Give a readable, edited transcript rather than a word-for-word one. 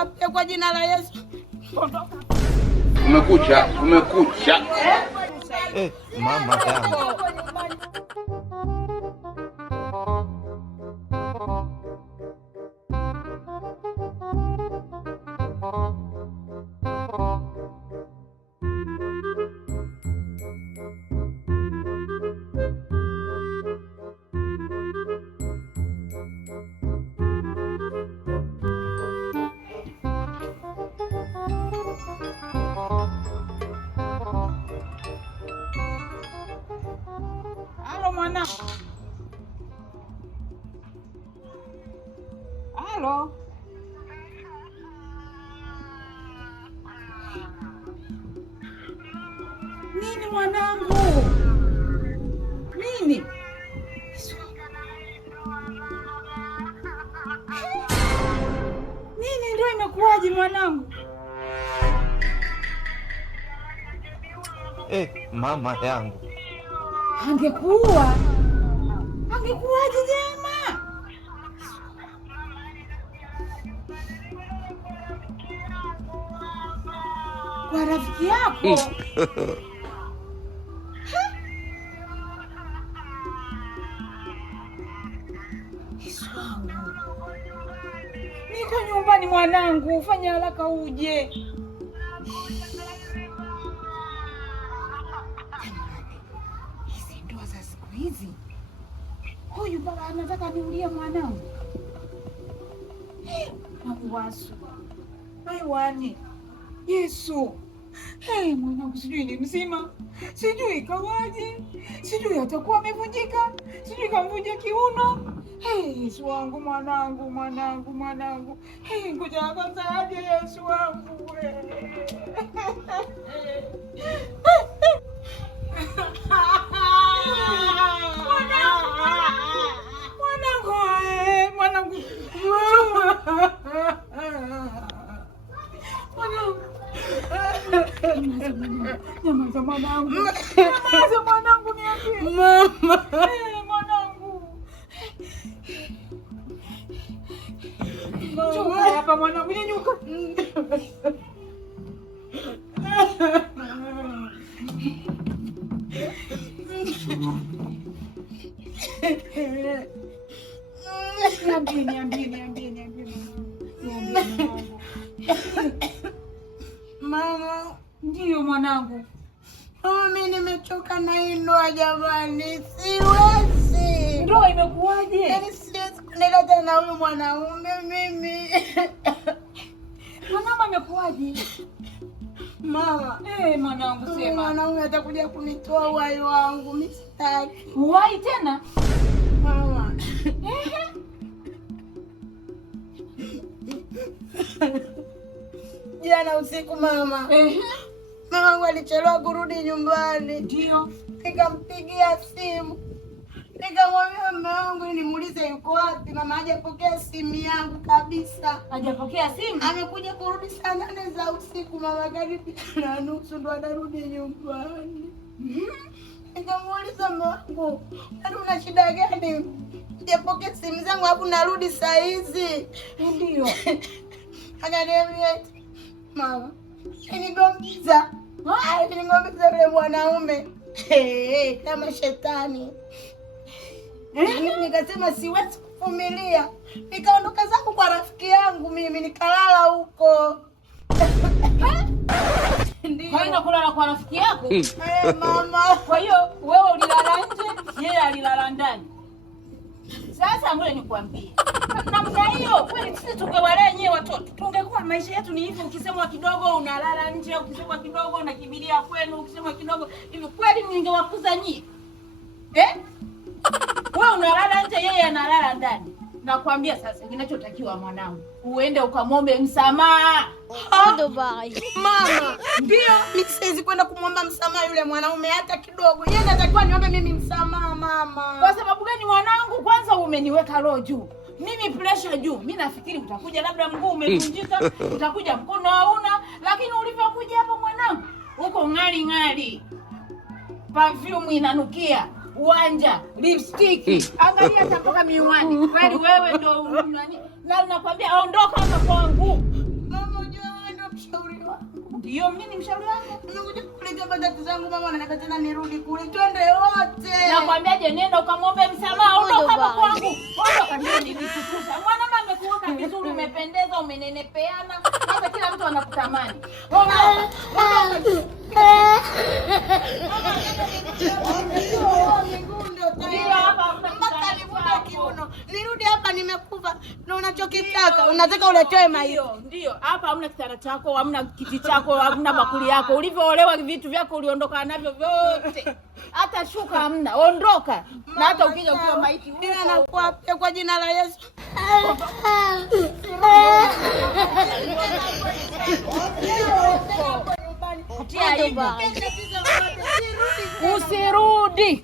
wape kwa jina la Yesu. Umekucha. Mama yangu. Halo mwana. Halo. Nini mwanangu? Nini? Nini ndio imekuwaje mwanangu? Mama yangu. Angekuwa. Angekuwaje jamaa? Kwa rafiki yako? Niko nyumbani mwanangu, fanya haraka uje. Hizi ndoa za siku hizi. Huyu baba anataka niulie mwanangu. Nakuwasu. Aiwani. Yesu. Mwanangu sijui ni mzima. Sijui kawaje. Sijui atakuwa amevunjika. Sijui kamvunja kiuno. Yesu wangu mwanangu. Ngoja kwanza aje Yesu wangu. Nyamaza mwanangu. Niambie. Mama. Mwanangu. Njoo hapa mwanangu, nyanyuka. Niambie. Mama. Ndiyo mwanangu. Mama, mimi nimechoka na hii ndoa jamani. Siwezi. Ndoa imekuwaje? Yaani siwezi kuendelea tena na huyu mwanaume mimi. Mwanaume amekuwaje? Mama. Mwanangu sema. Mwanaume atakuja kunitoa uhai wangu, mimi sitaki. Uhai tena? Mama. Jana usiku mama. Mama wangu alichelewa kurudi nyumbani. Ndio. Nikampigia simu. Nikamwambia mume wangu nimuulize yuko wapi. Mama hajapokea simu yangu kabisa. Hajapokea simu? Amekuja kurudi saa 8 za usiku mama, karibu 9:30 ndo anarudi nyumbani. Nikamuuliza mume wangu, "Una shida gani? Hajapokea simu zangu hapo narudi saa hizi." Ndio. Akaniambia, "Mama, nigombiza." Nigombiza yule mwanaume. Kama shetani. Nikasema siwezi kuvumilia. Nikaondoka zangu kwa rafiki yangu mimi, nikalala huko. Ndio. Kwa hiyo kulala kwa rafiki yako? Mama. Kwa hiyo wewe ulilala nje, yeye alilala ndani. Sasa ngoja nikwambie. Na muda hiyo kweli sisi tungewalea nyewe watoto. Tungekuwa maisha yetu ni hivi, ukisemwa kidogo unalala nje, ukisemwa kidogo unakimbilia kwenu, ukisemwa kidogo hivi kweli ningewakuza nyie. Wewe unalala nje, yeye analala ndani. Nakwambia sasa kinachotakiwa mwanangu, uende ukamwombe msamaha. Mama, ndio mimi siwezi kwenda kumwomba msamaha yule mwanaume hata kidogo. Yeye anatakiwa niombe mimi msamaha mama. Kwa sababu gani mwanangu? Kwanza umeniweka roho juu. Mimi pressure juu. Mimi nafikiri utakuja labda mguu umevunjika, utakuja mkono hauna, lakini ulivyokuja hapo mwanangu, uko ng'ali. Perfume inanukia. Uwanja, lipstick, angalia mpaka miwani. Kweli wewe ndio nani? Na nakwambia ondoka hapa kwangu. Ndio mimi ni mshauri wako. Nimekuja kukuletea matatizo zangu mama, nataka tena nirudi kule. Twende wote. Nakwambiaje, nenda ukamwombe msamaha, ondoka hapa kwangu. Ondoka ndio nilikukuta. Mwanamama amekuona vizuri, umependeza, umenenepeana. Sasa kila mtu anakutamani. Ondoka. Nirudi hapa nimekufa. Na unachokitaka, unataka uletewe maiti. Ndio. Hapa hamna kitanda chako, hamna kiti chako, hamna bakuli yako. Ulivyoolewa vitu vyako uliondoka navyo vyote. Hata shuka hamna. Ondoka. Na hata ukija ukiwa maiti. Nina nakuapia kwa jina la Yesu. Usirudi.